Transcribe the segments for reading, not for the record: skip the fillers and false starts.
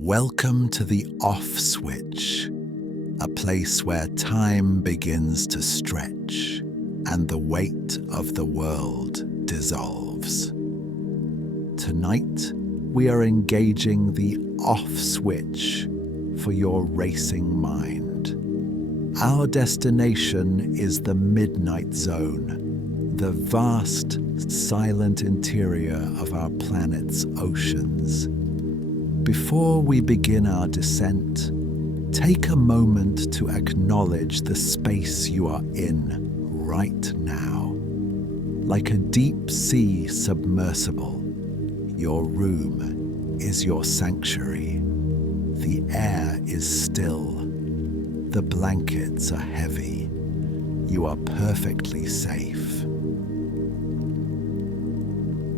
Welcome to the off switch, a place where time begins to stretch and the weight of the world dissolves. Tonight, we are engaging the off switch for your racing mind. Our destination is the Midnight Zone, the vast, silent interior of our planet's oceans. Before we begin our descent, take a moment to acknowledge the space you are in right now. Like a deep sea submersible, your room is your sanctuary. The air is still. The blankets are heavy. You are perfectly safe.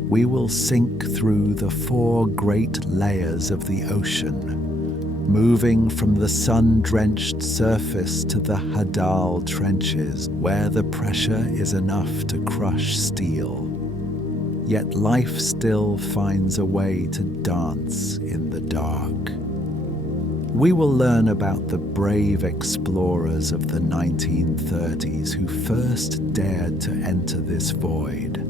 We will sink through the 4 great layers of the ocean, moving from the sun-drenched surface to the Hadal trenches, where the pressure is enough to crush steel. Yet life still finds a way to dance in the dark. We will learn about the brave explorers of the 1930s who first dared to enter this void.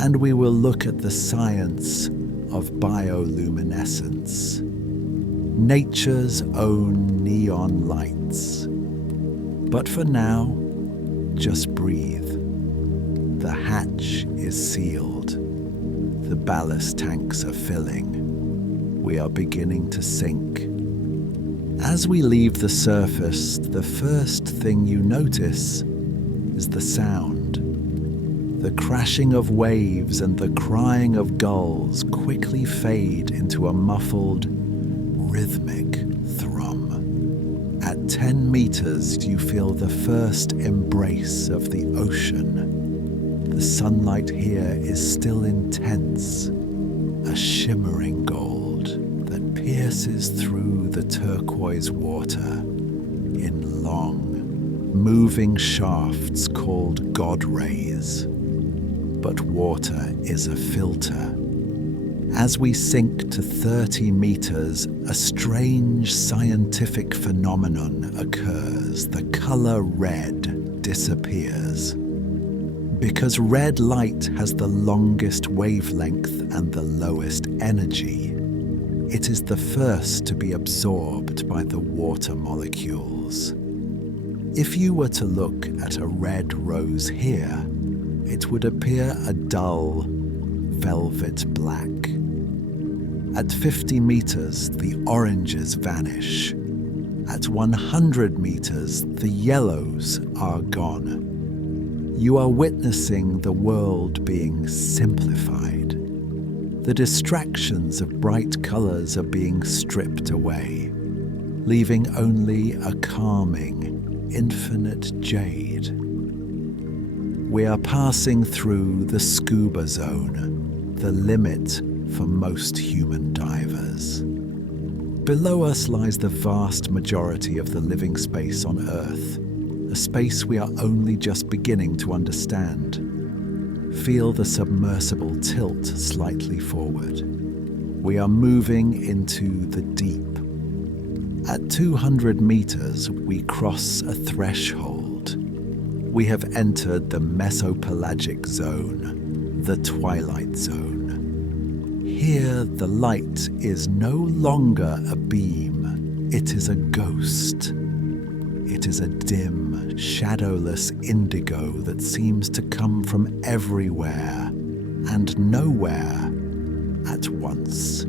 And we will look at the science of bioluminescence, nature's own neon lights. But for now, just breathe. The hatch is sealed. The ballast tanks are filling. We are beginning to sink. As we leave the surface, the first thing you notice is the sound. The crashing of waves and the crying of gulls quickly fade into a muffled, rhythmic thrum. At 10 meters, you feel the first embrace of the ocean. The sunlight here is still intense, a shimmering gold that pierces through the turquoise water in long, moving shafts called God rays. But water is a filter. As we sink to 30 meters, a strange scientific phenomenon occurs. The color red disappears. Because red light has the longest wavelength and the lowest energy, it is the first to be absorbed by the water molecules. If you were to look at a red rose here, it would appear a dull, velvet black. At 50 meters, the oranges vanish. At 100 meters, the yellows are gone. You are witnessing the world being simplified. The distractions of bright colors are being stripped away, leaving only a calming, infinite jade. We are passing through the scuba zone, the limit for most human divers. Below us lies the vast majority of the living space on Earth, a space we are only just beginning to understand. Feel the submersible tilt slightly forward. We are moving into the deep. At 200 meters, we cross a threshold. We have entered the mesopelagic zone, the Twilight Zone. Here, the light is no longer a beam, it is a ghost. It is a dim, shadowless indigo that seems to come from everywhere and nowhere at once.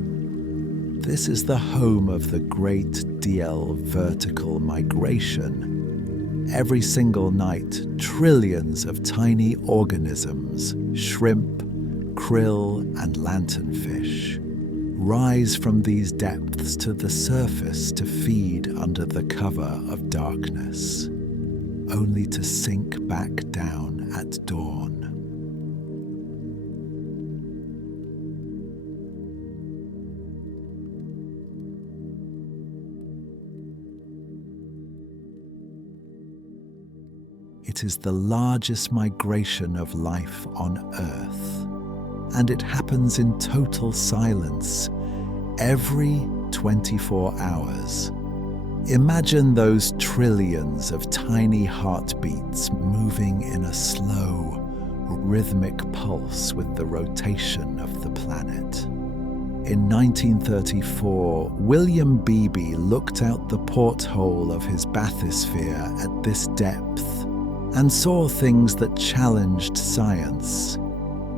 This is the home of the great DL vertical migration. Every single night, trillions of tiny organisms, shrimp, krill, and lanternfish, rise from these depths to the surface to feed under the cover of darkness, only to sink back down at dawn. It is the largest migration of life on Earth, and it happens in total silence every 24 hours. Imagine those trillions of tiny heartbeats moving in a slow, rhythmic pulse with the rotation of the planet. In 1934, William Beebe looked out the porthole of his bathysphere at this depth and saw things that challenged science.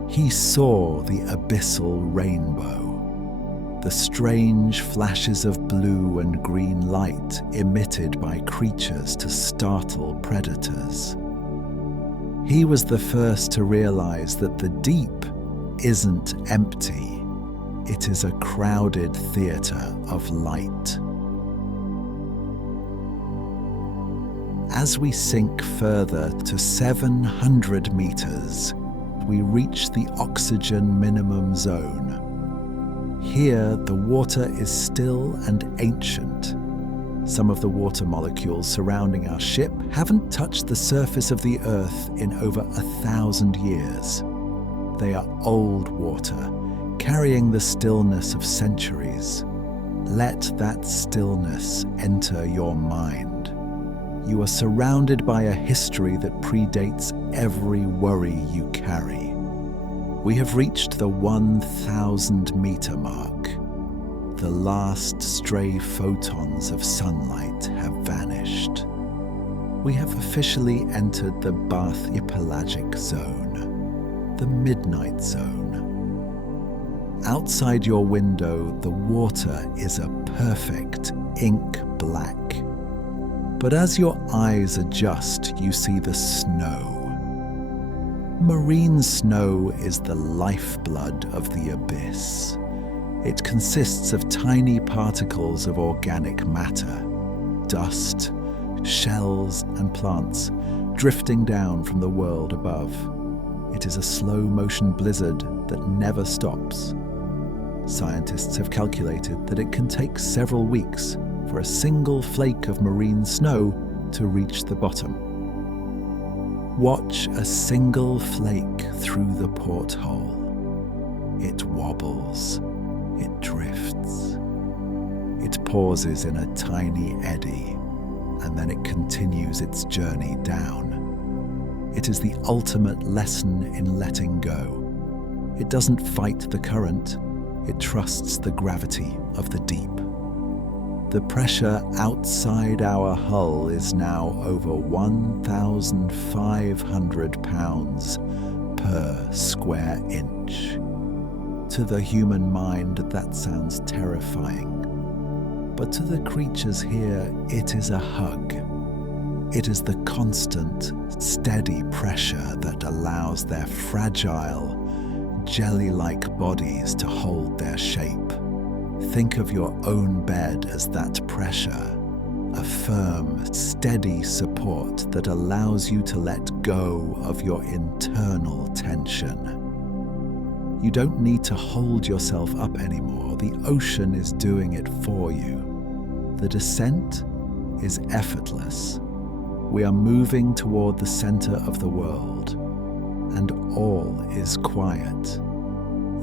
He saw the abyssal rainbow, the strange flashes of blue and green light emitted by creatures to startle predators. He was the first to realize that the deep isn't empty. It is a crowded theater of light. As we sink further to 700 meters, we reach the oxygen minimum zone. Here, the water is still and ancient. Some of the water molecules surrounding our ship haven't touched the surface of the Earth in over 1,000 years. They are old water, carrying the stillness of centuries. Let that stillness enter your mind. You are surrounded by a history that predates every worry you carry. We have reached the 1,000-meter mark. The last stray photons of sunlight have vanished. We have officially entered the bathypelagic zone, the midnight zone. Outside your window, the water is a perfect ink black. But as your eyes adjust, you see the snow. Marine snow is the lifeblood of the abyss. It consists of tiny particles of organic matter, dust, shells, and plants drifting down from the world above. It is a slow-motion blizzard that never stops. Scientists have calculated that it can take several weeks for a single flake of marine snow to reach the bottom. Watch a single flake through the porthole. It wobbles, it drifts. It pauses in a tiny eddy, and then it continues its journey down. It is the ultimate lesson in letting go. It doesn't fight the current, it trusts the gravity of the deep. The pressure outside our hull is now over 1,500 pounds per square inch. To the human mind, that sounds terrifying. But to the creatures here, it is a hug. It is the constant, steady pressure that allows their fragile, jelly-like bodies to hold their shape. Think of your own bed as that pressure, a firm, steady support that allows you to let go of your internal tension. You don't need to hold yourself up anymore. The ocean is doing it for you. The descent is effortless. We are moving toward the center of the world, and all is quiet.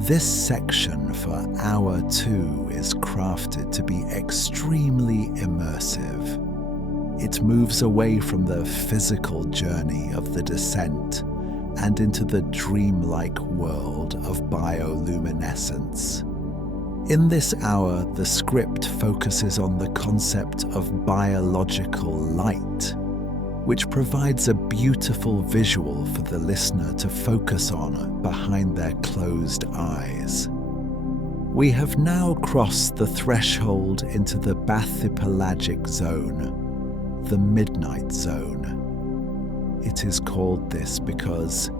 This section for Hour 2 is crafted to be extremely immersive. It moves away from the physical journey of the descent and into the dreamlike world of bioluminescence. In this hour, the script focuses on the concept of biological light, which provides a beautiful visual for the listener to focus on behind their closed eyes. We have now crossed the threshold into the bathypelagic zone, the midnight zone. It is called this because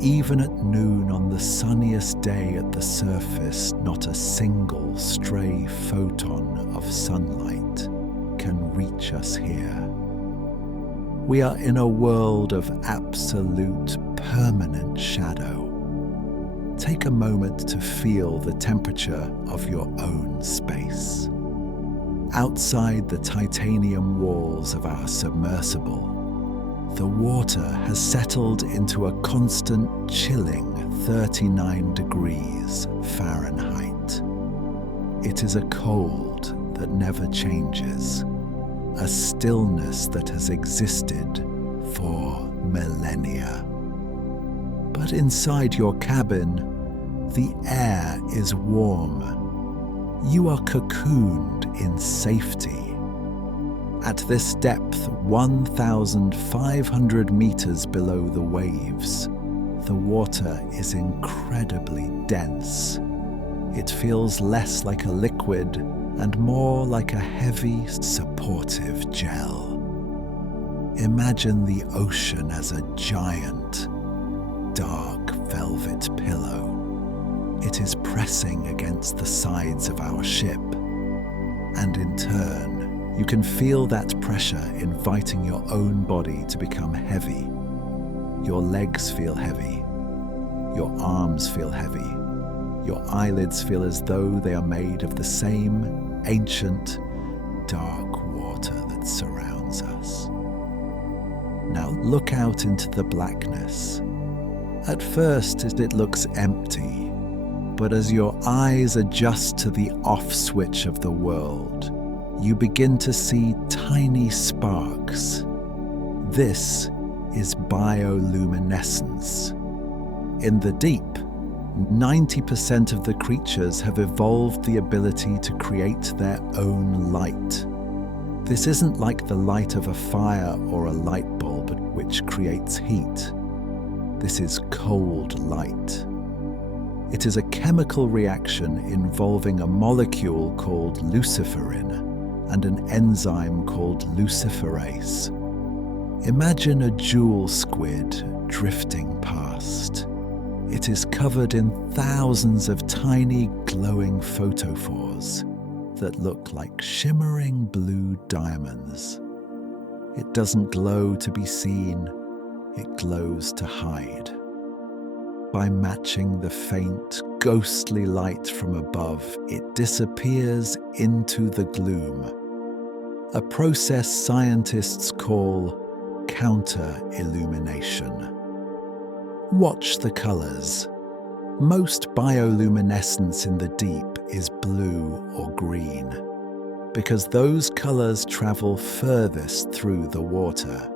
even at noon on the sunniest day at the surface, not a single stray photon of sunlight can reach us here. We are in a world of absolute, permanent shadow. Take a moment to feel the temperature of your own space. Outside the titanium walls of our submersible, the water has settled into a constant chilling 39 degrees Fahrenheit. It is a cold that never changes, a stillness that has existed for millennia. But inside your cabin, the air is warm. You are cocooned in safety. At this depth, 1,500 meters below the waves, the water is incredibly dense. It feels less like a liquid and more like a heavy, supportive gel. Imagine the ocean as a giant, dark velvet pillow. It is pressing against the sides of our ship, and in turn, you can feel that pressure inviting your own body to become heavy. Your legs feel heavy. Your arms feel heavy. Your eyelids feel as though they are made of the same ancient, dark water that surrounds us. Now look out into the blackness. At first, it looks empty, but as your eyes adjust to the off switch of the world, you begin to see tiny sparks. This is bioluminescence. In the deep, 90% of the creatures have evolved the ability to create their own light. This isn't like the light of a fire or a light bulb which creates heat. This is cold light. It is a chemical reaction involving a molecule called luciferin and an enzyme called luciferase. Imagine a jewel squid drifting past. It is covered in thousands of tiny glowing photophores that look like shimmering blue diamonds. It doesn't glow to be seen, it glows to hide. By matching the faint, ghostly light from above, it disappears into the gloom. A process scientists call counter-illumination. Watch the colors. Most bioluminescence in the deep is blue or green, because those colors travel furthest through the water.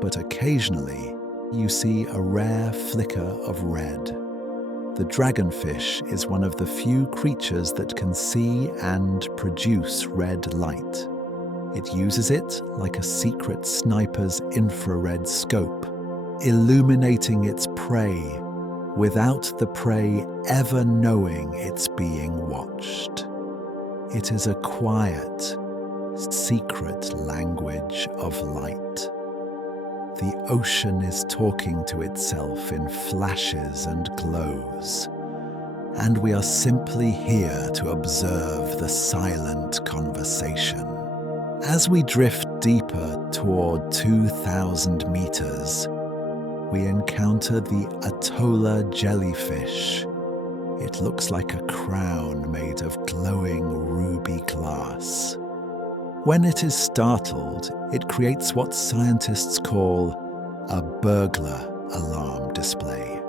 But occasionally, you see a rare flicker of red. The dragonfish is one of the few creatures that can see and produce red light. It uses it like a secret sniper's infrared scope, illuminating its prey without the prey ever knowing it's being watched. It is a quiet, secret language of light. The ocean is talking to itself in flashes and glows, and we are simply here to observe the silent conversation. As we drift deeper toward 2,000 meters, we encounter the Atola jellyfish. It looks like a crown made of glowing ruby glass. When it is startled, it creates what scientists call a burglar alarm display.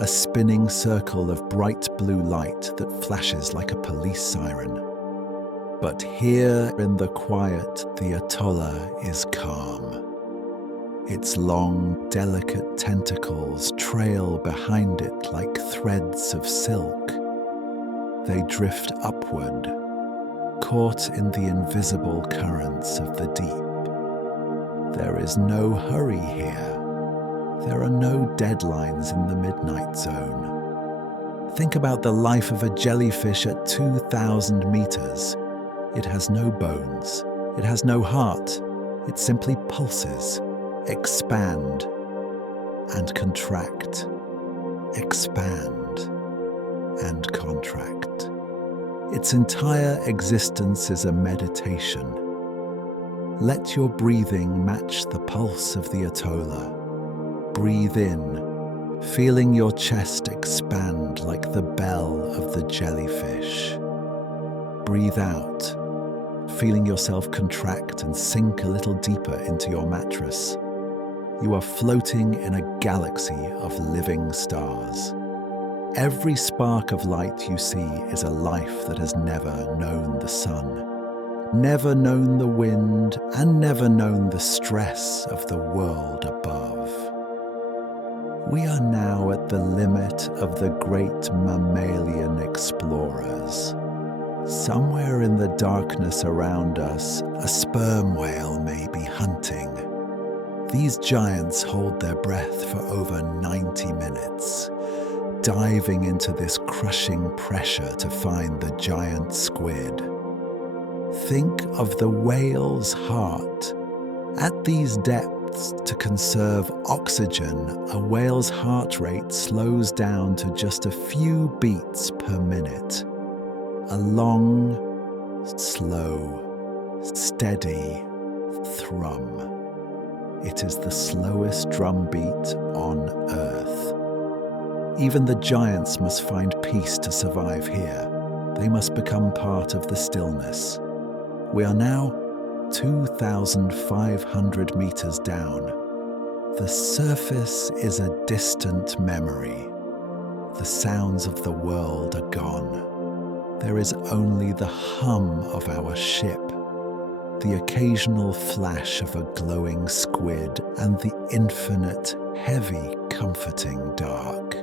A spinning circle of bright blue light that flashes like a police siren. But here in the quiet, the Atola is calm. Its long, delicate tentacles trail behind it like threads of silk. They drift upward, caught in the invisible currents of the deep. There is no hurry here. There are no deadlines in the midnight zone. Think about the life of a jellyfish at 2,000 meters. It has no bones. It has no heart. It simply pulses, expand, and contract. Expand and contract. Its entire existence is a meditation. Let your breathing match the pulse of the Atola. Breathe in, feeling your chest expand like the bell of the jellyfish. Breathe out, feeling yourself contract and sink a little deeper into your mattress. You are floating in a galaxy of living stars. Every spark of light you see is a life that has never known the sun, never known the wind, and never known the stress of the world above. We are now at the limit of the great mammalian explorers. Somewhere in the darkness around us, a sperm whale may be hunting. These giants hold their breath for over 90 minutes, diving into this crushing pressure to find the giant squid. Think of the whale's heart. At these depths, to conserve oxygen, a whale's heart rate slows down to just a few beats per minute. A long, slow, steady thrum. It is the slowest drumbeat on Earth. Even the giants must find peace to survive here. They must become part of the stillness. We are now 2,500 meters down. The surface is a distant memory. The sounds of the world are gone. There is only the hum of our ship, the occasional flash of a glowing squid, and the infinite, heavy, comforting dark.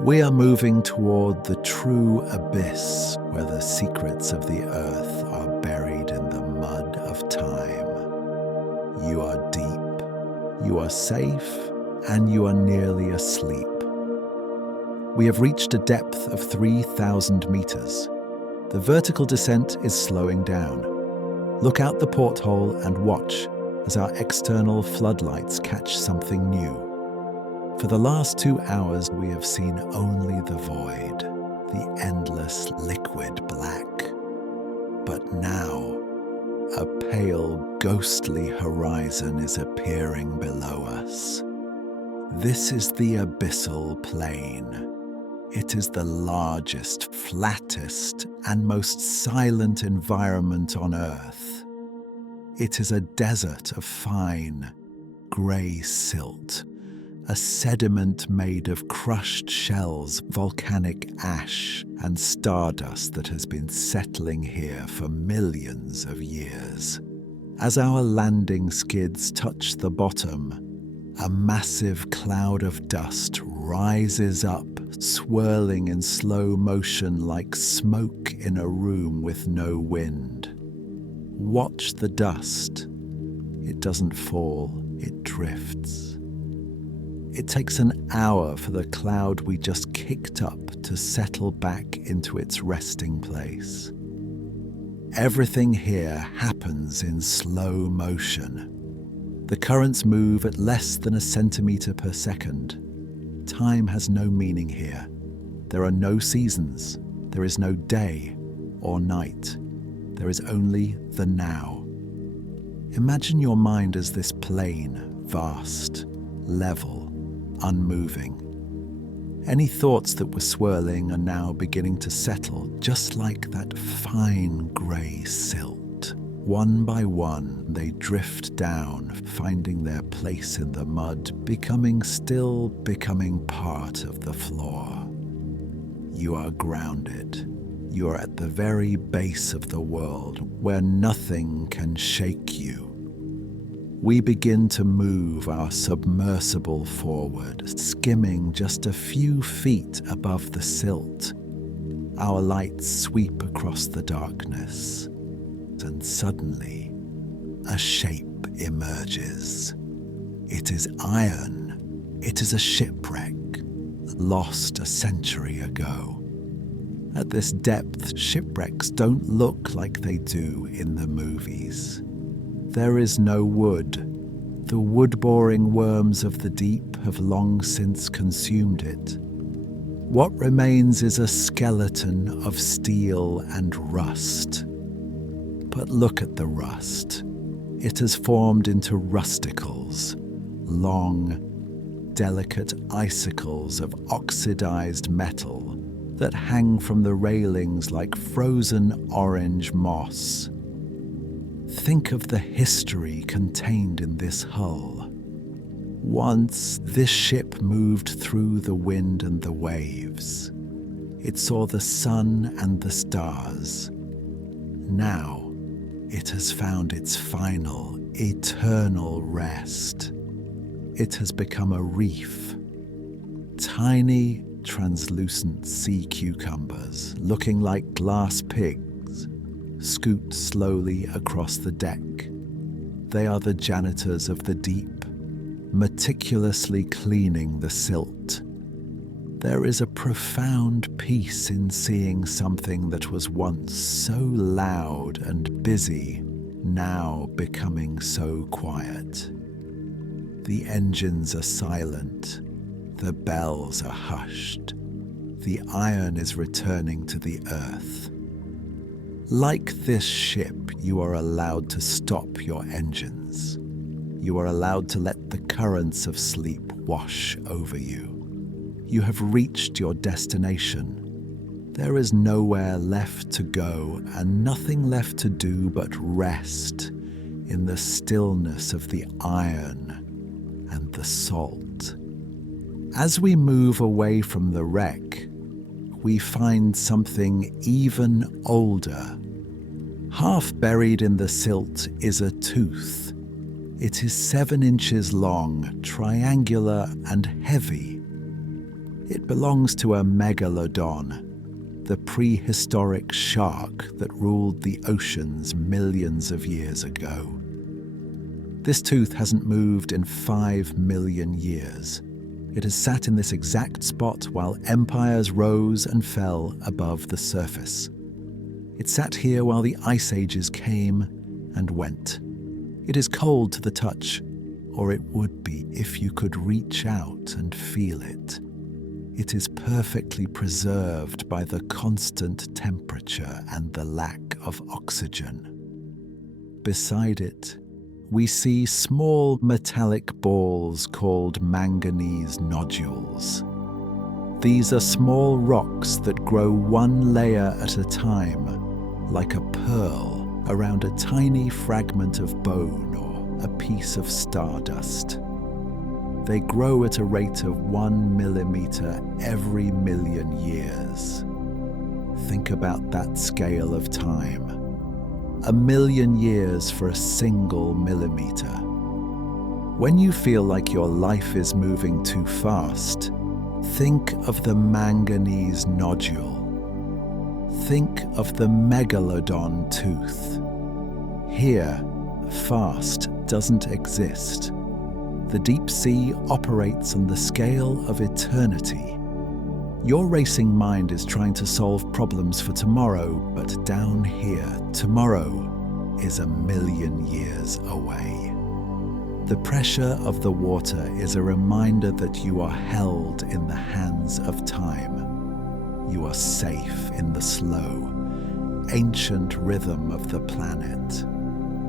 We are moving toward the true abyss, where the secrets of the earth are buried in the mud of time. You are deep, you are safe, and you are nearly asleep. We have reached a depth of 3,000 meters. The vertical descent is slowing down. Look out the porthole and watch as our external floodlights catch something new. For the last 2 hours, we have seen only the void, the endless liquid black. But now, a pale, ghostly horizon is appearing below us. This is the abyssal plain. It is the largest, flattest, and most silent environment on Earth. It is a desert of fine, grey silt, a sediment made of crushed shells, volcanic ash, and stardust that has been settling here for millions of years. As our landing skids touch the bottom, a massive cloud of dust rises up, swirling in slow motion like smoke in a room with no wind. Watch the dust. It doesn't fall, it drifts. It takes an hour for the cloud we just kicked up to settle back into its resting place. Everything here happens in slow motion. The currents move at less than a centimeter per second. Time has no meaning here. There are no seasons. There is no day or night. There is only the now. Imagine your mind as this plane, vast, level, unmoving. Any thoughts that were swirling are now beginning to settle, just like that fine grey silt. One by one, they drift down, finding their place in the mud, becoming part of the floor. You are grounded. You are at the very base of the world, where nothing can shake you. We begin to move our submersible forward, skimming just a few feet above the silt. Our lights sweep across the darkness, and suddenly, a shape emerges. It is iron. It is a shipwreck, lost a century ago. At this depth, shipwrecks don't look like they do in the movies. There is no wood. The wood-boring worms of the deep have long since consumed it. What remains is a skeleton of steel and rust. But look at the rust. It has formed into rusticles, long, delicate icicles of oxidized metal that hang from the railings like frozen orange moss. Think of the history contained in this hull. Once this ship moved through the wind and the waves. It saw the sun and the stars. Now it has found its final, eternal rest. It has become a reef. Tiny, translucent sea cucumbers, looking like glass pigs, scoot slowly across the deck. They are the janitors of the deep, meticulously cleaning the silt. There is a profound peace in seeing something that was once so loud and busy, now becoming so quiet. The engines are silent, the bells are hushed, the iron is returning to the earth. Like this ship, you are allowed to stop your engines. You are allowed to let the currents of sleep wash over you. You have reached your destination. There is nowhere left to go and nothing left to do but rest in the stillness of the iron and the salt. As we move away from the wreck, we find something even older. Half buried in the silt is a tooth. It is 7 inches long, triangular and heavy. It belongs to a megalodon, the prehistoric shark that ruled the oceans millions of years ago. This tooth hasn't moved in 5 million years. It has sat in this exact spot while empires rose and fell above the surface. It sat here while the ice ages came and went. It is cold to the touch, or it would be if you could reach out and feel it. It is perfectly preserved by the constant temperature and the lack of oxygen. Beside it, we see small metallic balls called manganese nodules. These are small rocks that grow one layer at a time, like a pearl around a tiny fragment of bone or a piece of stardust. They grow at a rate of 1 millimeter every million years. Think about that scale of time. 1 million years for a single millimeter. When you feel like your life is moving too fast, think of the manganese nodule. Think of the megalodon tooth. Here, fast doesn't exist. The deep sea operates on the scale of eternity. Your racing mind is trying to solve problems for tomorrow, but down here, tomorrow is 1 million years away. The pressure of the water is a reminder that you are held in the hands of time. You are safe in the slow, ancient rhythm of the planet.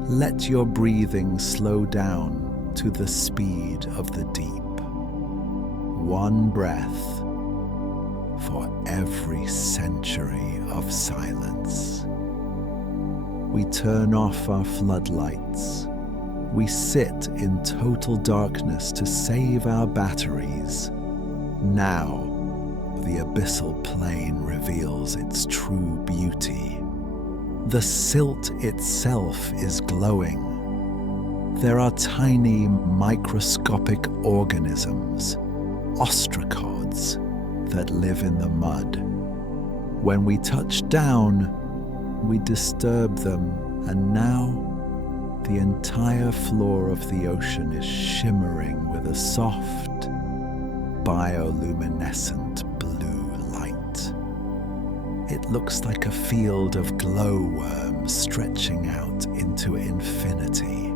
Let your breathing slow down to the speed of the deep. 1 breath for every century of silence. We turn off our floodlights. We sit in total darkness to save our batteries. Now, the abyssal plain reveals its true beauty. The silt itself is glowing. There are tiny microscopic organisms, ostracods, that live in the mud. When we touch down, we disturb them, and now the entire floor of the ocean is shimmering with a soft, bioluminescent blue light. It looks like a field of glowworms stretching out into infinity.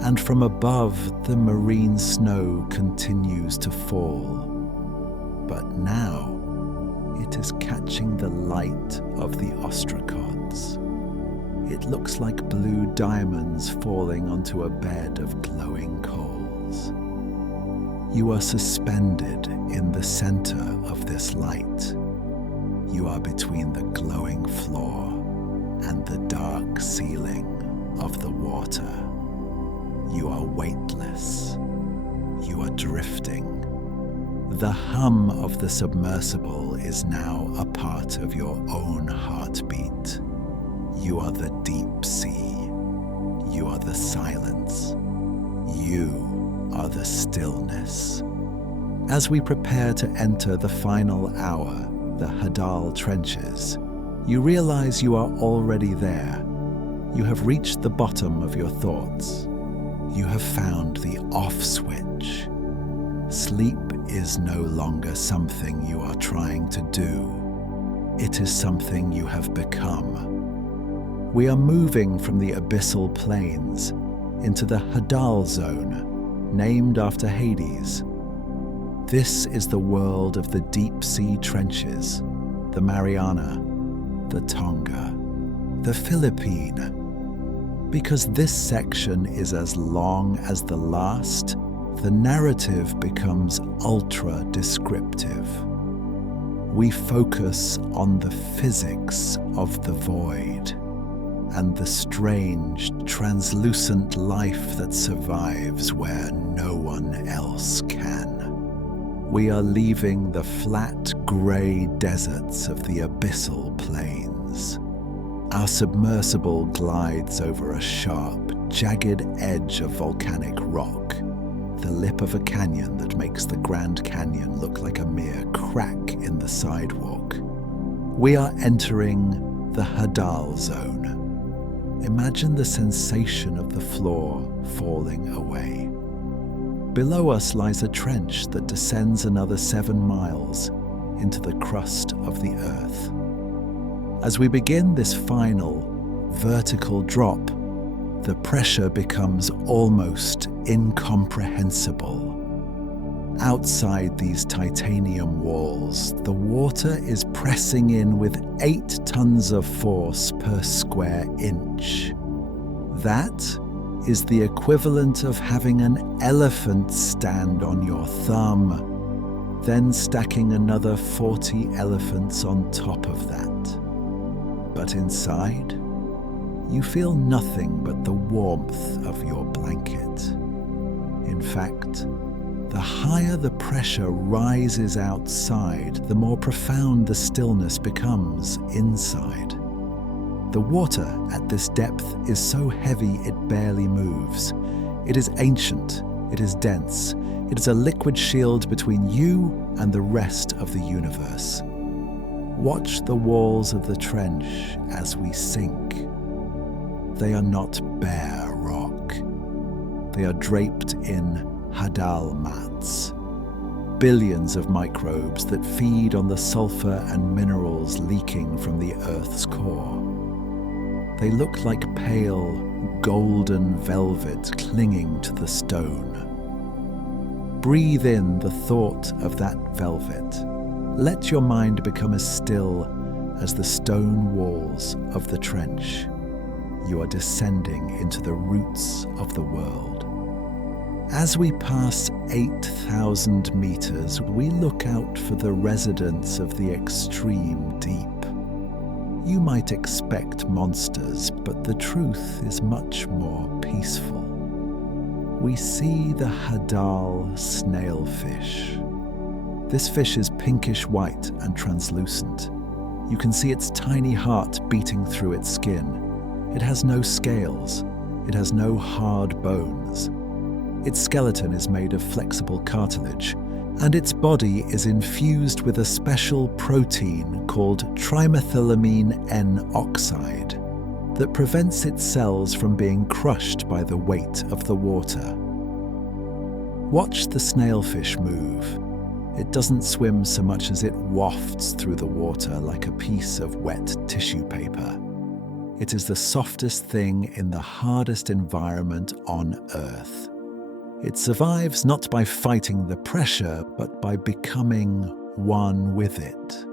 And from above, the marine snow continues to fall. But now, it is catching the light of the ostracods. It looks like blue diamonds falling onto a bed of glowing coals. You are suspended in the center of this light. You are between the glowing floor and the dark ceiling of the water. You are weightless. you are drifting. The hum of the submersible is now a part of your own heartbeat. You are the deep sea. You are the silence. You are the stillness. As we prepare to enter the final hour, the Hadal trenches, you realize you are already there. You have reached the bottom of your thoughts. You have found the off switch. Sleep is no longer something you are trying to do. It is something you have become. We are moving from the abyssal plains into the Hadal Zone, named after Hades. This is the world of the deep sea trenches, the Mariana, the Tonga, the Philippine. Because this section is as long as the last, the narrative becomes ultra-descriptive. We focus on the physics of the void and the strange, translucent life that survives where no one else can. We are leaving the flat, grey deserts of the abyssal plains. Our submersible glides over a sharp, jagged edge of volcanic rock, the lip of a canyon that makes the Grand Canyon look like a mere crack in the sidewalk. We are entering the Hadal Zone. Imagine the sensation of the floor falling away. Below us lies a trench that descends another 7 miles into the crust of the earth. As we begin this final, vertical drop, the pressure becomes almost incomprehensible. Outside these titanium walls, the water is pressing in with 8 tons of force per square inch. That is the equivalent of having an elephant stand on your thumb, then stacking another 40 elephants on top of that. But inside, you feel nothing but the warmth of your blanket. In fact, the higher the pressure rises outside, the more profound the stillness becomes inside. The water at this depth is so heavy it barely moves. It is ancient, it is dense, it is a liquid shield between you and the rest of the universe. Watch the walls of the trench as we sink. They are not bare rock. They are draped in Hadal mats, billions of microbes that feed on the sulfur and minerals leaking from the Earth's core. They look like pale, golden velvet clinging to the stone. Breathe in the thought of that velvet. Let your mind become as still as the stone walls of the trench. You are descending into the roots of the world. As we pass 8,000 meters, we look out for the residents of the extreme deep. You might expect monsters, but the truth is much more peaceful. We see the Hadal snailfish. This fish is pinkish white and translucent. You can see its tiny heart beating through its skin. It has no scales. It has no hard bones. Its skeleton is made of flexible cartilage, and its body is infused with a special protein called trimethylamine N oxide that prevents its cells from being crushed by the weight of the water. Watch the snailfish move. It doesn't swim so much as it wafts through the water like a piece of wet tissue paper. It is the softest thing in the hardest environment on Earth. It survives not by fighting the pressure, but by becoming one with it.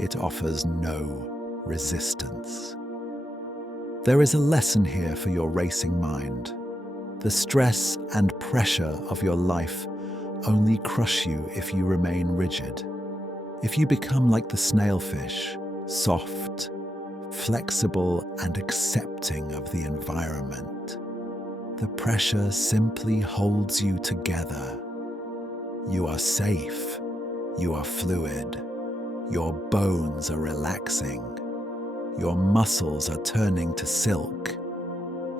It offers no resistance. There is a lesson here for your racing mind. The stress and pressure of your life only crush you if you remain rigid. If you become like the snailfish, soft, flexible and accepting of the environment, the pressure simply holds you together You are safe. You are fluid. Your bones are relaxing. Your muscles are turning to silk.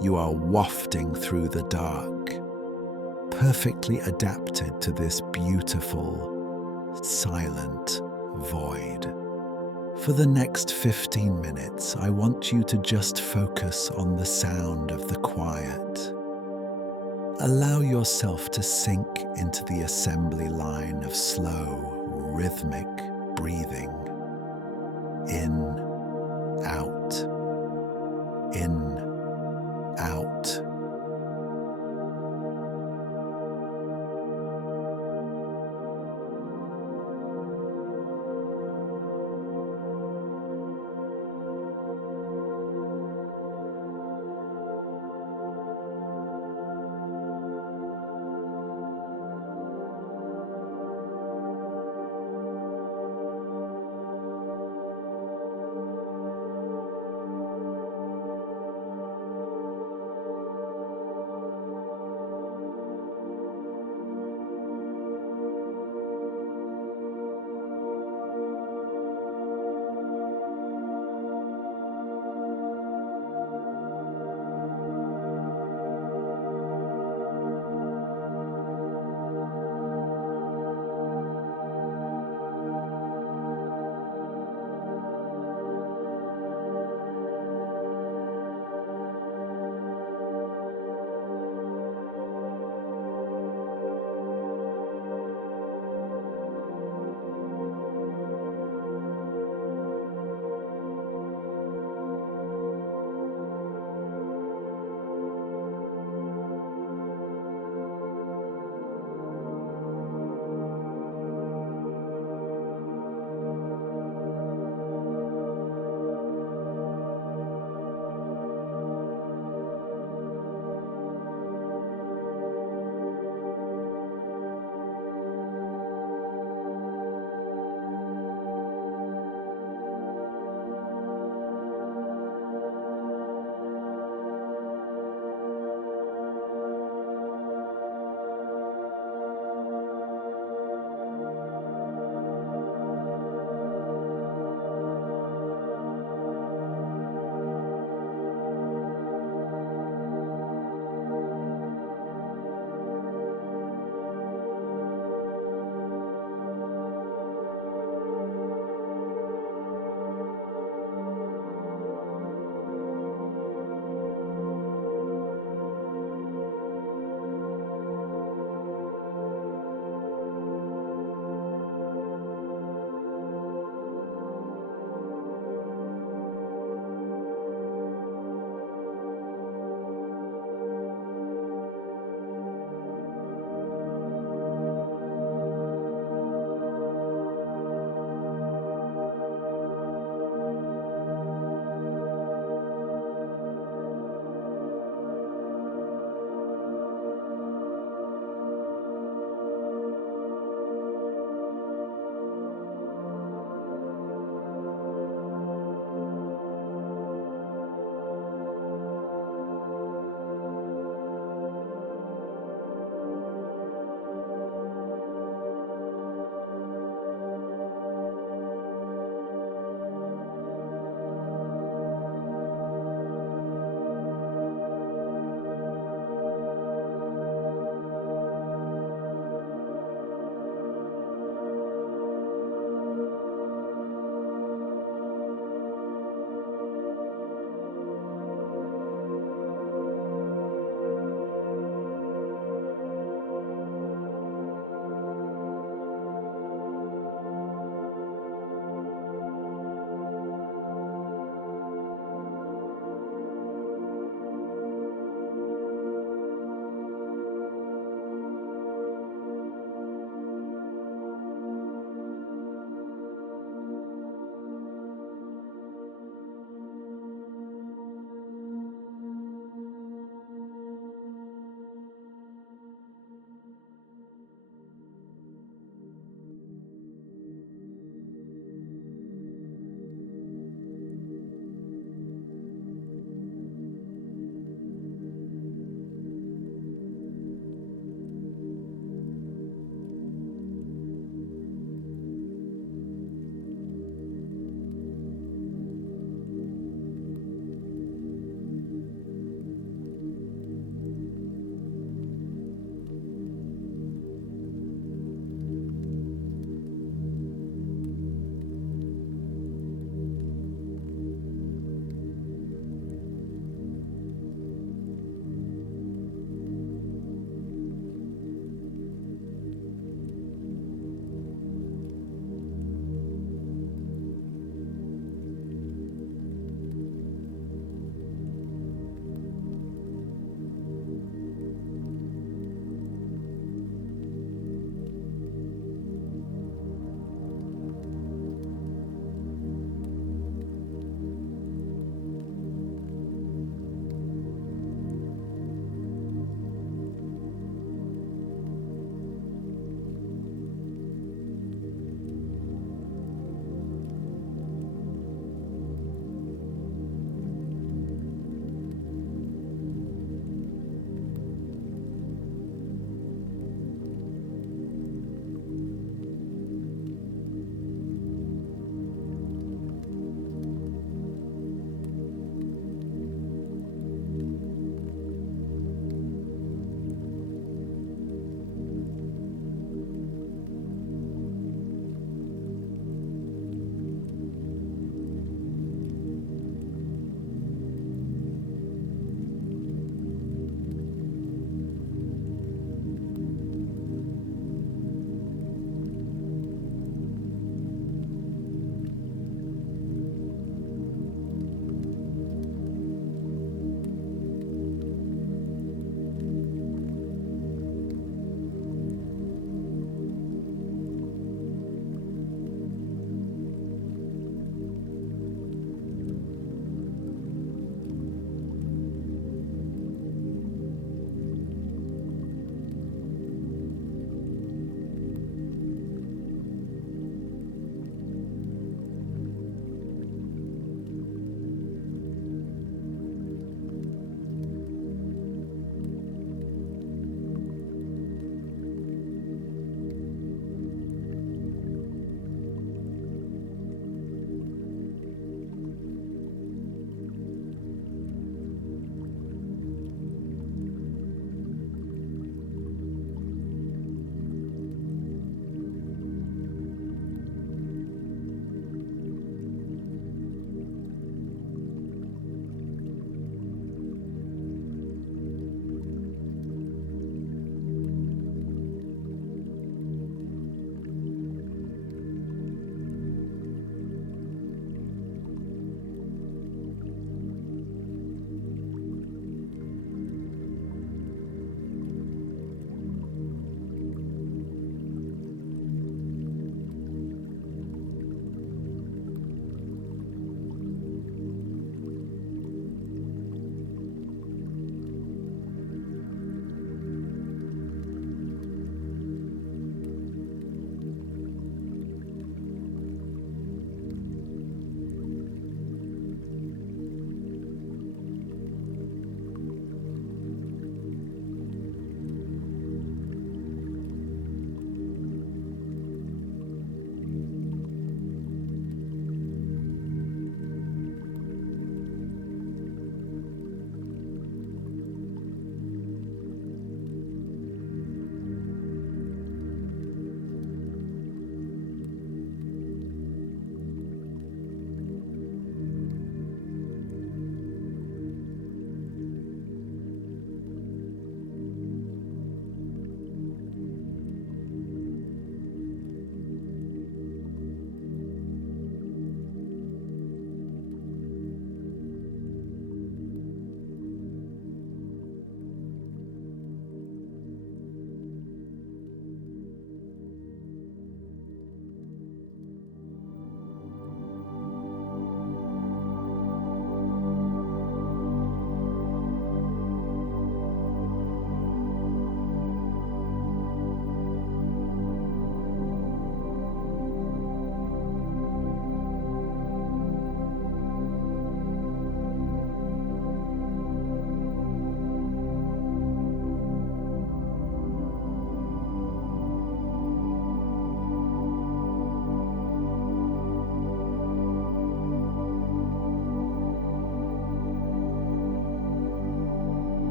You are wafting through the dark, perfectly adapted to this beautiful, silent void. For the next 15 minutes, I want you to just focus on the sound of the quiet. Allow yourself to sink into the assembly line of slow, rhythmic breathing. In, out, in, out.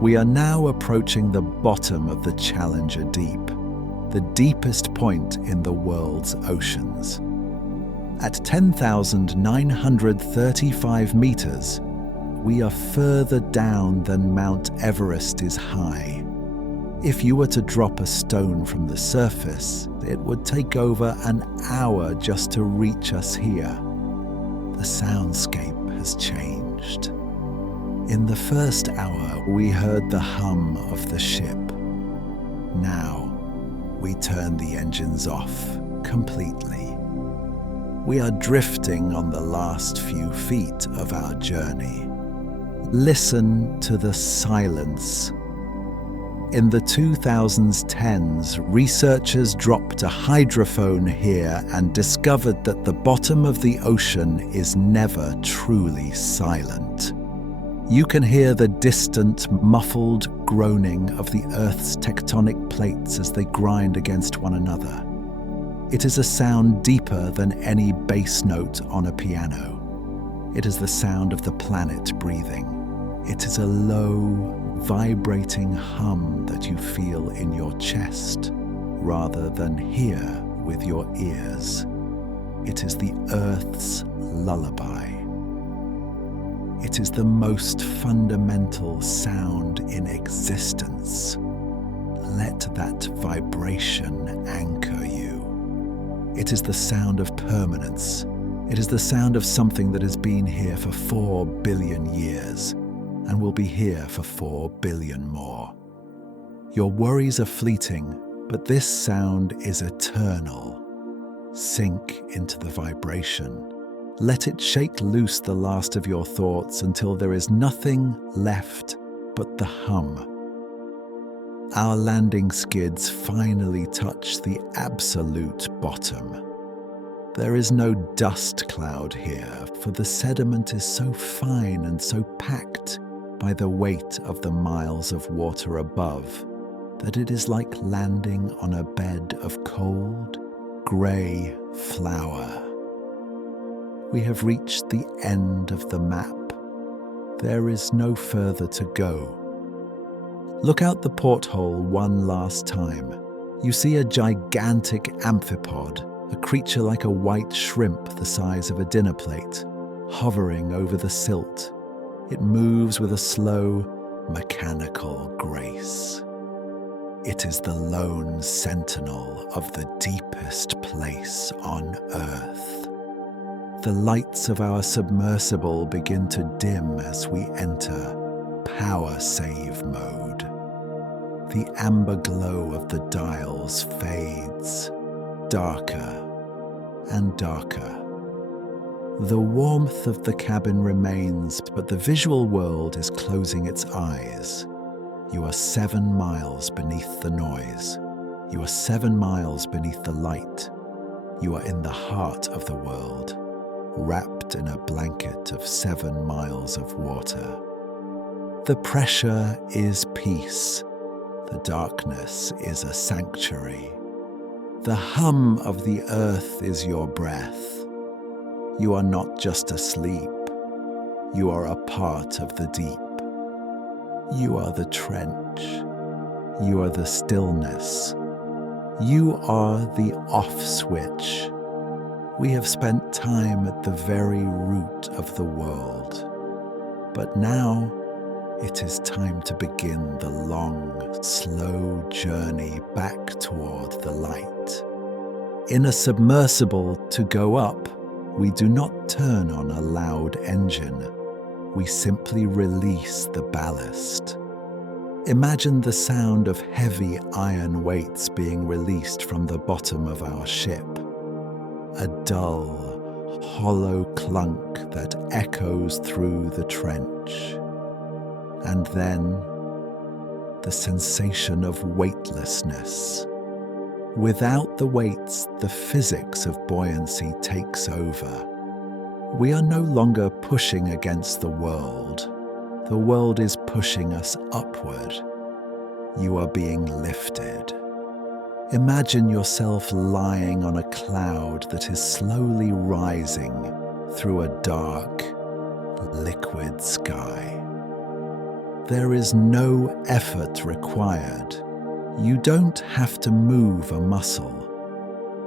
We are now approaching the bottom of the Challenger Deep, the deepest point in the world's oceans. At 10,935 meters, we are further down than Mount Everest is high. If you were to drop a stone from the surface, it would take over an hour just to reach us here. The soundscape has changed. In the first hour, we heard the hum of the ship. Now, we turn the engines off completely. We are drifting on the last few feet of our journey. Listen to the silence. In the 2010s, researchers dropped a hydrophone here and discovered that the bottom of the ocean is never truly silent. You can hear the distant, muffled groaning of the Earth's tectonic plates as they grind against one another. It is a sound deeper than any bass note on a piano. It is the sound of the planet breathing. It is a low, vibrating hum that you feel in your chest, rather than hear with your ears. It is the Earth's lullaby. It is the most fundamental sound in existence. Let that vibration anchor you. It is the sound of permanence. It is the sound of something that has been here for 4 billion years and will be here for 4 billion more. Your worries are fleeting, but this sound is eternal. Sink into the vibration. Let it shake loose the last of your thoughts until there is nothing left but the hum. Our landing skids finally touch the absolute bottom. There is no dust cloud here, for the sediment is so fine and so packed by the weight of the miles of water above that it is like landing on a bed of cold, grey flour. We have reached the end of the map. There is no further to go. Look out the porthole one last time. You see a gigantic amphipod, a creature like a white shrimp the size of a dinner plate, hovering over the silt. It moves with a slow, mechanical grace. It is the lone sentinel of the deepest place on Earth. The lights of our submersible begin to dim as we enter power save mode. The amber glow of the dials fades, darker and darker. The warmth of the cabin remains, but the visual world is closing its eyes. You are 7 miles beneath the noise. You are 7 miles beneath the light. You are in the heart of the world, wrapped in a blanket of 7 miles of water. The pressure is peace. The darkness is a sanctuary. The hum of the earth is your breath. You are not just asleep. You are a part of the deep. You are the trench. You are the stillness. You are the off switch. We have spent time at the very root of the world. But now it is time to begin the long, slow journey back toward the light. In a submersible, to go up, we do not turn on a loud engine. We simply release the ballast. Imagine the sound of heavy iron weights being released from the bottom of our ship. A dull, hollow clunk that echoes through the trench. And then the sensation of weightlessness. Without the weights, the physics of buoyancy takes over. We are no longer pushing against the world. The world is pushing us upward. You are being lifted. Imagine yourself lying on a cloud that is slowly rising through a dark, liquid sky. There is no effort required. You don't have to move a muscle.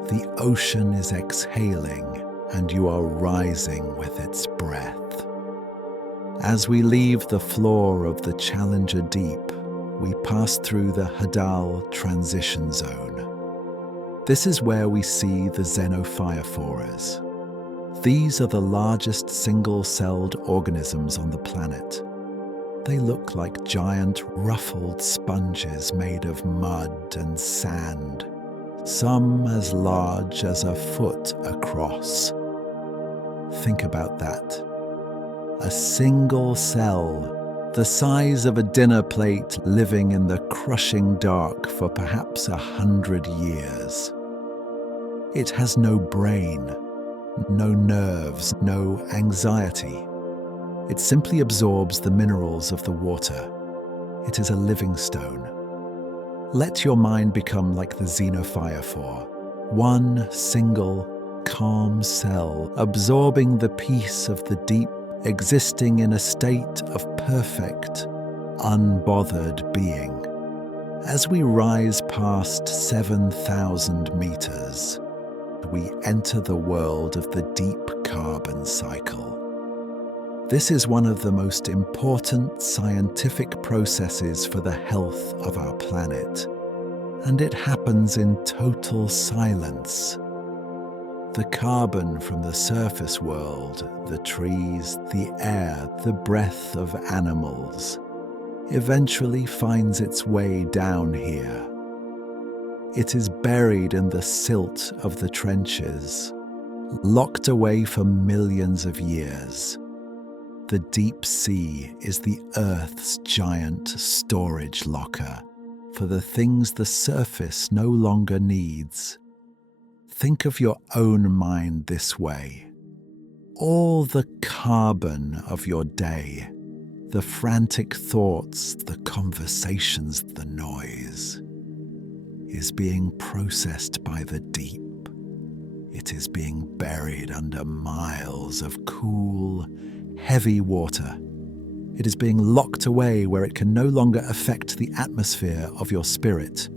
The ocean is exhaling, and you are rising with its breath. As we leave the floor of the Challenger Deep, we pass through the Hadal Transition Zone. This is where we see the xenophyrophoras. These are the largest single-celled organisms on the planet. They look like giant ruffled sponges made of mud and sand, some as large as a foot across. Think about that. A single cell, the size of a dinner plate, living in the crushing dark for perhaps 100 years. It has no brain, no nerves, no anxiety. It simply absorbs the minerals of the water. It is a living stone. Let your mind become like the xenophyrophore, one single, calm cell, absorbing the peace of the deep, existing in a state of perfect, unbothered being. As we rise past 7,000 meters, we enter the world of the deep carbon cycle. This is one of the most important scientific processes for the health of our planet, and it happens in total silence. The carbon from the surface world, the trees, the air, the breath of animals, eventually finds its way down here. It is buried in the silt of the trenches, locked away for millions of years. The deep sea is the Earth's giant storage locker for the things the surface no longer needs. Think of your own mind this way. All the carbon of your day, the frantic thoughts, the conversations, the noise, is being processed by the deep. It is being buried under miles of cool, heavy water. It is being locked away where it can no longer affect the atmosphere of your spirit.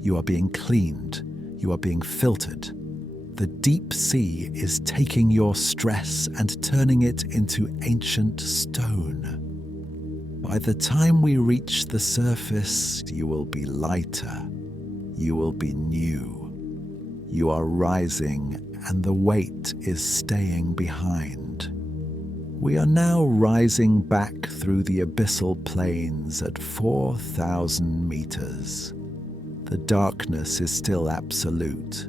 You are being cleaned. You are being filtered. The deep sea is taking your stress and turning it into ancient stone. By the time we reach the surface, you will be lighter. You will be new. You are rising, and the weight is staying behind. We are now rising back through the abyssal plains at 4,000 meters. The darkness is still absolute,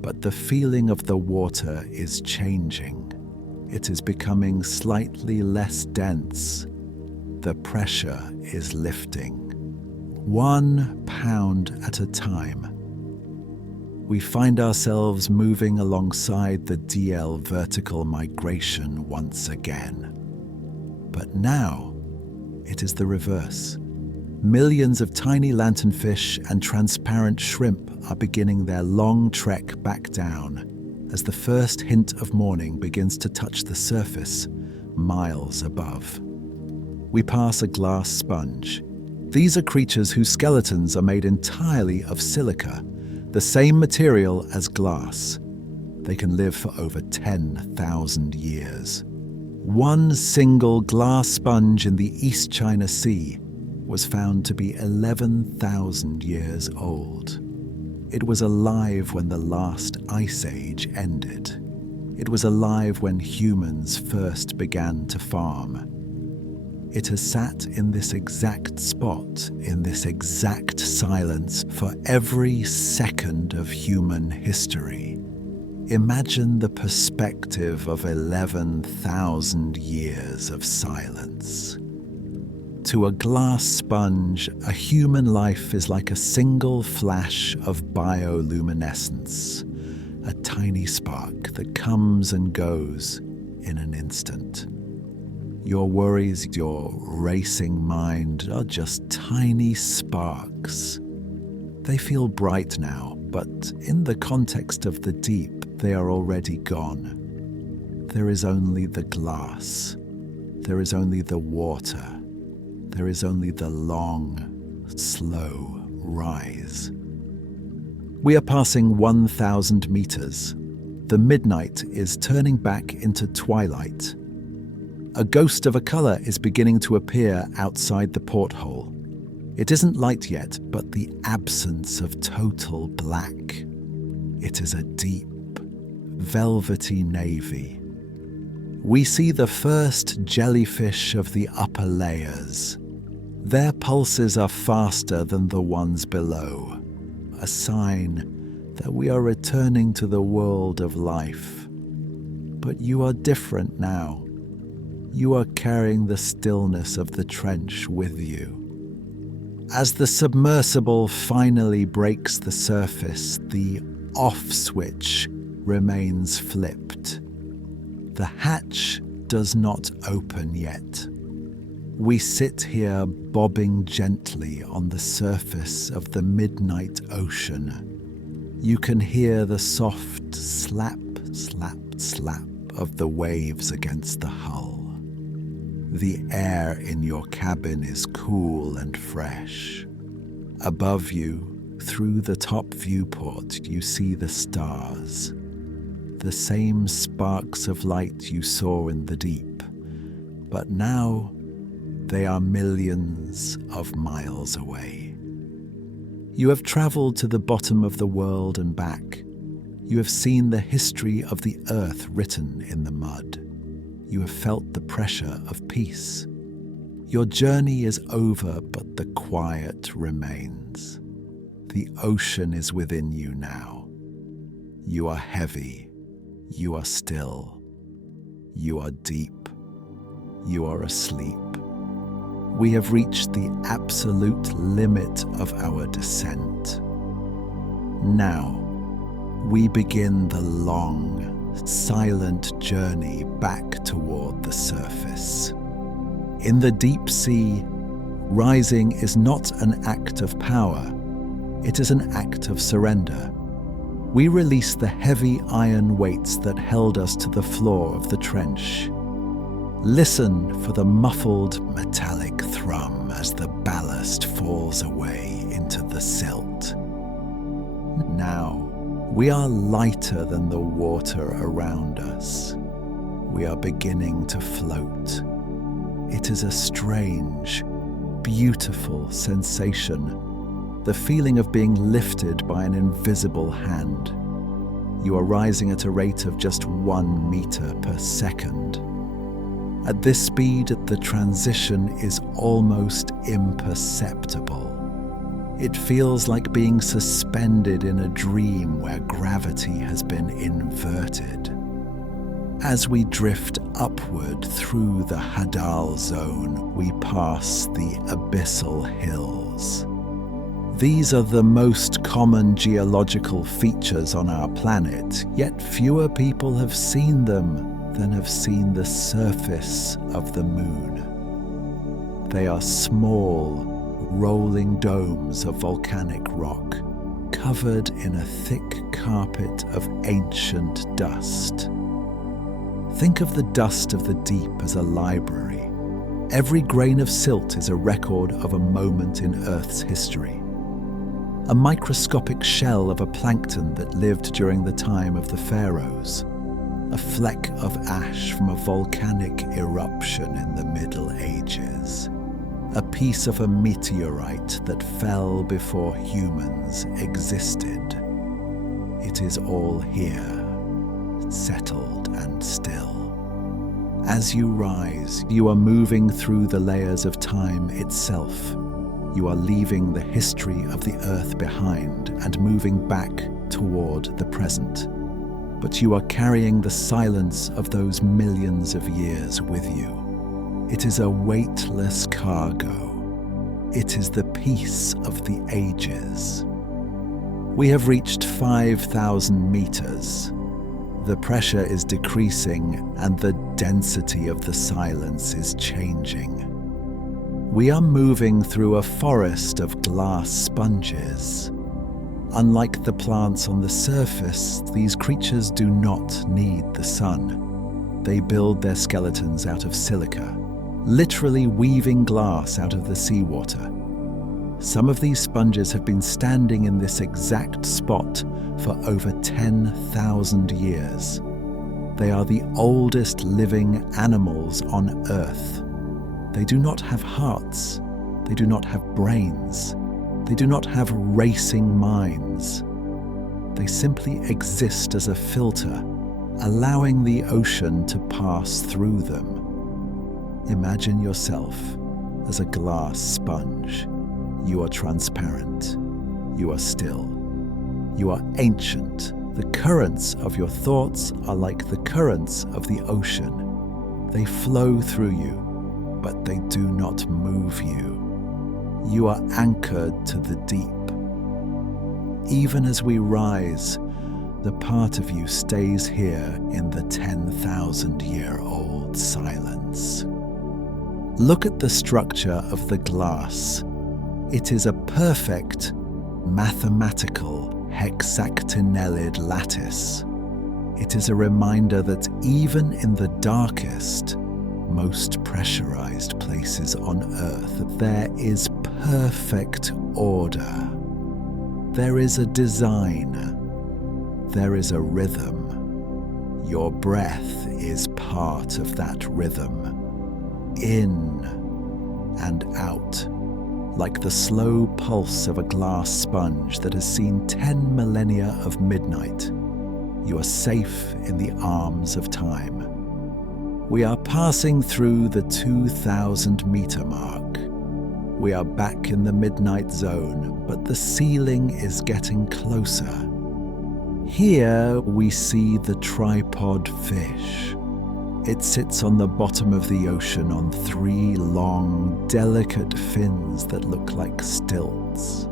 but the feeling of the water is changing. It is becoming slightly less dense. The pressure is lifting. 1 pound at a time. We find ourselves moving alongside the DL vertical migration once again. But now, it is the reverse. Millions of tiny lanternfish and transparent shrimp are beginning their long trek back down as the first hint of morning begins to touch the surface miles above. We pass a glass sponge. These are creatures whose skeletons are made entirely of silica, the same material as glass. They can live for over 10,000 years. One single glass sponge in the East China Sea was found to be 11,000 years old. It was alive when the last ice age ended. It was alive when humans first began to farm. It has sat in this exact spot, in this exact silence, for every second of human history. Imagine the perspective of 11,000 years of silence. To a glass sponge, a human life is like a single flash of bioluminescence, a tiny spark that comes and goes in an instant. Your worries, your racing mind are just tiny sparks. They feel bright now, but in the context of the deep, they are already gone. There is only the glass. There is only the water. There is only the long, slow rise. We are passing 1,000 meters. The midnight is turning back into twilight. A ghost of a color is beginning to appear outside the porthole. It isn't light yet, but the absence of total black. It is a deep, velvety navy. We see the first jellyfish of the upper layers. Their pulses are faster than the ones below, a sign that we are returning to the world of life. But you are different now. You are carrying the stillness of the trench with you. As the submersible finally breaks the surface, the off switch remains flipped. The hatch does not open yet. We sit here bobbing gently on the surface of the midnight ocean. You can hear the soft slap, slap, slap of the waves against the hull. The air in your cabin is cool and fresh. Above you, through the top viewport, you see the stars. The same sparks of light you saw in the deep. But now, they are millions of miles away. You have traveled to the bottom of the world and back. You have seen the history of the earth written in the mud. You have felt the pressure of peace. Your journey is over, but the quiet remains. The ocean is within you now. You are heavy. You are still. You are deep. You are asleep. We have reached the absolute limit of our descent. Now, we begin the long, silent journey back toward the surface. In the deep sea, rising is not an act of power. It is an act of surrender. We release the heavy iron weights that held us to the floor of the trench. Listen for the muffled metallic thrum as the ballast falls away into the silt. Now, we are lighter than the water around us. We are beginning to float. It is a strange, beautiful sensation, the feeling of being lifted by an invisible hand. You are rising at a rate of just 1 meter per second. At this speed, the transition is almost imperceptible. It feels like being suspended in a dream where gravity has been inverted. As we drift upward through the Hadal Zone, we pass the abyssal hills. These are the most common geological features on our planet, yet fewer people have seen them than have seen the surface of the moon. They are small, rolling domes of volcanic rock, covered in a thick carpet of ancient dust. Think of the dust of the deep as a library. Every grain of silt is a record of a moment in Earth's history. A microscopic shell of a plankton that lived during the time of the pharaohs. A fleck of ash from a volcanic eruption in the Middle Ages. A piece of a meteorite that fell before humans existed. It is all here, settled and still. As you rise, you are moving through the layers of time itself. You are leaving the history of the Earth behind and moving back toward the present. But you are carrying the silence of those millions of years with you. It is a weightless cargo. It is the peace of the ages. We have reached 5,000 meters. The pressure is decreasing and the density of the silence is changing. We are moving through a forest of glass sponges. Unlike the plants on the surface, these creatures do not need the sun. They build their skeletons out of silica. literally weaving glass out of the seawater. Some of these sponges have been standing in this exact spot for over 10,000 years. They are the oldest living animals on Earth. They do not have hearts. They do not have brains. They do not have racing minds. They simply exist as a filter, allowing the ocean to pass through them. Imagine yourself as a glass sponge. You are transparent. You are still. You are ancient. The currents of your thoughts are like the currents of the ocean. They flow through you, but they do not move you. You are anchored to the deep. Even as we rise, the part of you stays here in the 10,000-year-old silence. Look at the structure of the glass. It is a perfect, mathematical, hexactinellid lattice. It is a reminder that even in the darkest, most pressurized places on Earth, there is perfect order. There is a design. There is a rhythm. Your breath is part of that rhythm. In and out, like the slow pulse of a glass sponge that has seen 10 millennia of midnight. You are safe in the arms of time. We are passing through the 2,000-meter mark. We are back in the midnight zone, but the ceiling is getting closer. Here we see the tripod fish. It sits on the bottom of the ocean on 3 long, delicate fins that look like stilts.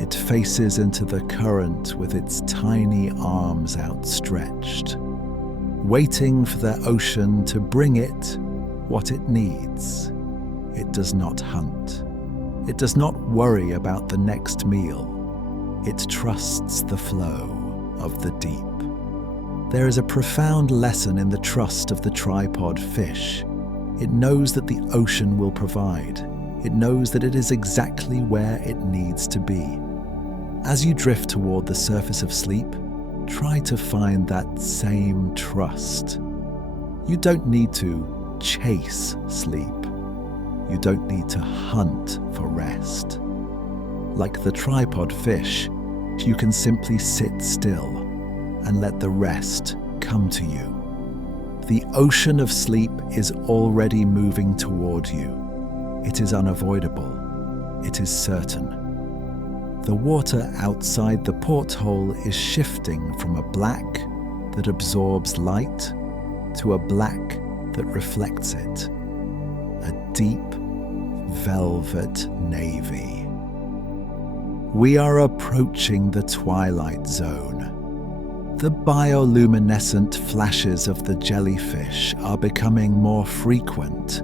It faces into the current with its tiny arms outstretched, waiting for the ocean to bring it what it needs. It does not hunt. It does not worry about the next meal. It trusts the flow of the deep. There is a profound lesson in the trust of the tripod fish. It knows that the ocean will provide. It knows that it is exactly where it needs to be. As you drift toward the surface of sleep, try to find that same trust. You don't need to chase sleep. You don't need to hunt for rest. Like the tripod fish, you can simply sit still and let the rest come to you. The ocean of sleep is already moving toward you. It is unavoidable. It is certain. The water outside the porthole is shifting from a black that absorbs light to a black that reflects it. A deep velvet navy. We are approaching the Twilight Zone. The bioluminescent flashes of the jellyfish are becoming more frequent.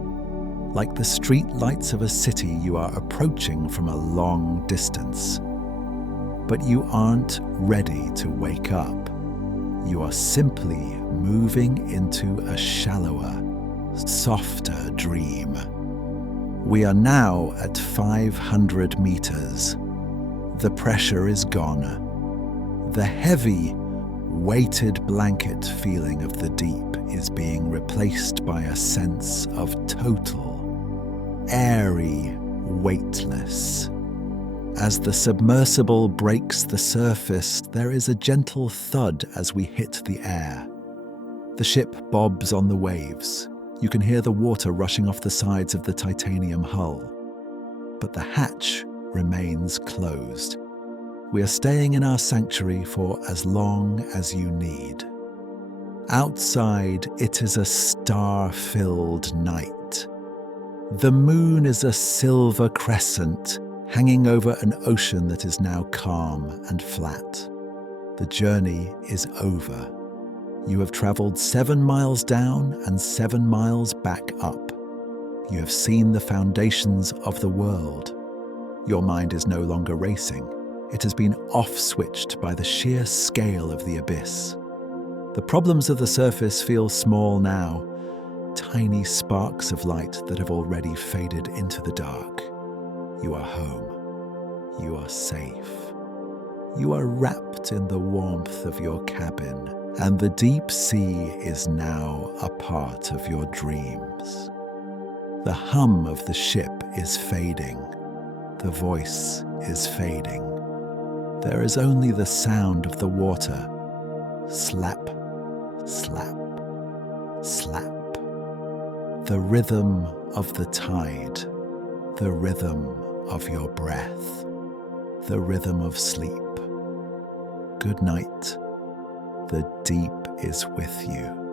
Like the street lights of a city you are approaching from a long distance. But you aren't ready to wake up. You are simply moving into a shallower, softer dream. We are now at 500 meters. The pressure is gone. The heavy, weighted blanket feeling of the deep is being replaced by a sense of total, airy, weightless. As the submersible breaks the surface, there is a gentle thud as we hit the air. The ship bobs on the waves. You can hear the water rushing off the sides of the titanium hull. But the hatch remains closed. We are staying in our sanctuary for as long as you need. Outside, it is a star-filled night. The moon is a silver crescent hanging over an ocean that is now calm and flat. The journey is over. You have traveled 7 miles down and 7 miles back up. You have seen the foundations of the world. Your mind is no longer racing. It has been off-switched by the sheer scale of the abyss. The problems of the surface feel small now, tiny sparks of light that have already faded into the dark. You are home. You are safe. You are wrapped in the warmth of your cabin, and the deep sea is now a part of your dreams. The hum of the ship is fading. The voice is fading. There is only the sound of the water. Slap, slap, slap. The rhythm of the tide. The rhythm of your breath. The rhythm of sleep. Good night. The deep is with you.